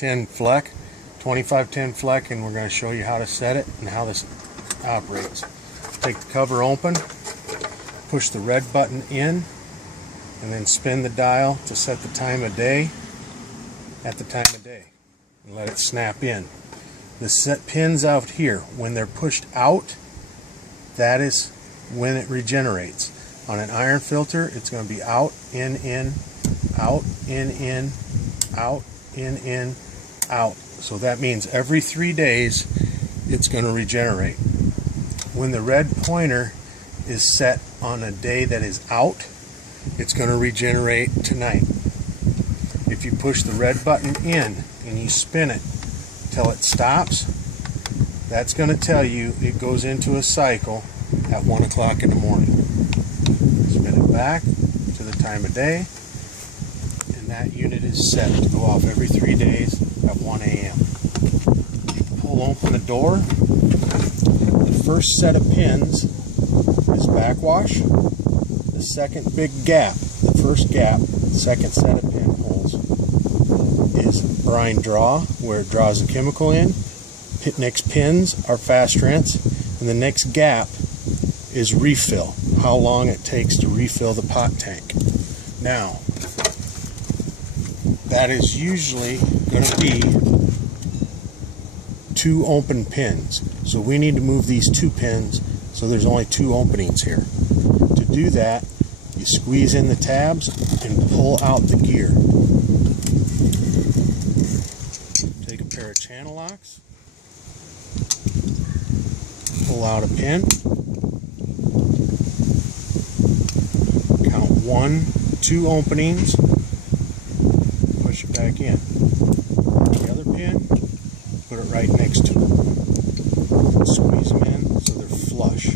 2510 Fleck, 2510 Fleck, and we're going to show you how to set it and how this operates. Take the cover open, push the red button in, and then spin the dial to set the time of day at the time of day, and let it snap in. The set pins out here, when they're pushed out, that is when it regenerates. On an iron filter, it's going to be out, in, out, in, out, in, out. So that means every 3 days it's going to regenerate. When the red pointer is set on a day that is out, it's going to regenerate tonight. If you push the red button in and you spin it till it stops, that's going to tell you it goes into a cycle at 1 o'clock in the morning. Spin it back to the time of day, and that unit is set to go off every 3 days at 1 a.m. You pull open the door. The first set of pins is backwash. The second big gap, the first gap, the second set of pinholes is brine draw, where it draws the chemical in. Next pins are fast rinse, and the next gap is refill, how long it takes to refill the pot tank. Now, that is usually going to be 2 open pins. So we need to move these 2 pins so there's only 2 openings here. To do that, you squeeze in the tabs and pull out the gear. Take a pair of channel locks, pull out a pin, count 1, 2 openings, push it back in. The other pin, put it right next to it. Squeeze them in so they're flush.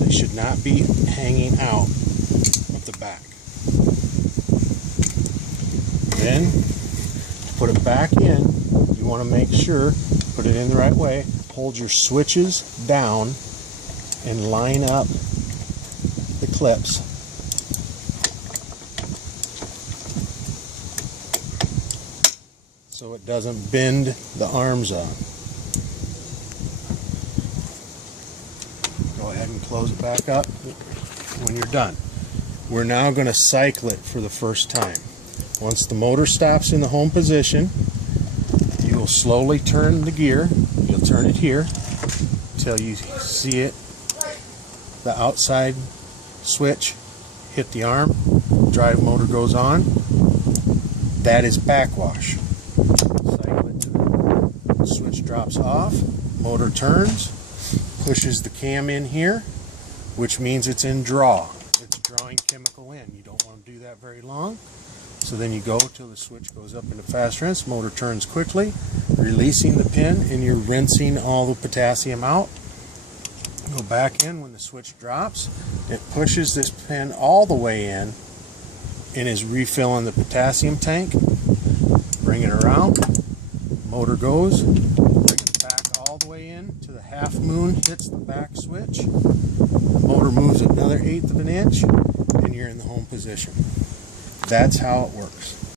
They should not be hanging out of the back. Then, to put it back in, you want to make sure, put it in the right way, hold your switches down and line up the clips. So it doesn't bend the arms on. Go ahead and close it back up when you're done. We're now going to cycle it for the first time. Once the motor stops in the home position, you will slowly turn the gear. You'll turn it here until you see it, the outside switch hit the arm, drive motor goes on. That is backwash. Cycle it to the switch drops off, motor turns, pushes the cam in here, which means it's in draw. It's drawing chemical in. You don't want to do that very long. So then you go till the switch goes up into fast rinse, motor turns quickly, releasing the pin, and you're rinsing all the potassium out. Go back in when the switch drops. It pushes this pin all the way in and is refilling the potassium tank. Bring it around, motor goes, bring it back all the way in to the half moon, hits the back switch, the motor moves another 1/8 of an inch, and you're in the home position. That's how it works.